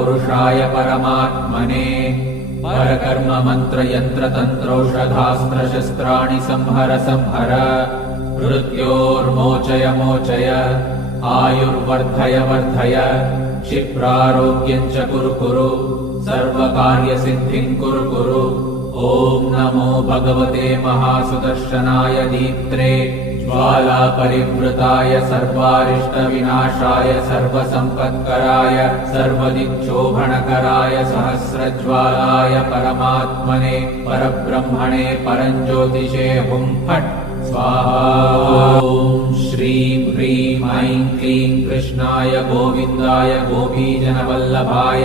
परमपुरुषाय परमात्मने परकर्म मंत्र यंत्र तंत्रौषधास्त्र शस्त्राणि संहर संहर मृत्योर्मोचय मोचय आयुर्वर्धय वर्धय क्षिप्रारोग्यं च कुरु कुरु सर्वकार्यसिद्धिं कुरु कुरु। ॐ नमो भगवते महासुदर्शनाय दीप्त्रे ज्वालापरिवृताय सर्वारिष्टविनाशाय सर्वसम्पत्कराय सर्वदिक्शोभनकराय सहस्रज्वालाय परमात्मने परब्रह्मणे परञ्ज्योतिषे हुं फट् स्वाहा। ॐ श्रीं ह्रीं ऐं क्लीं कृष्णाय गोविन्दाय गोपीजनवल्लभाय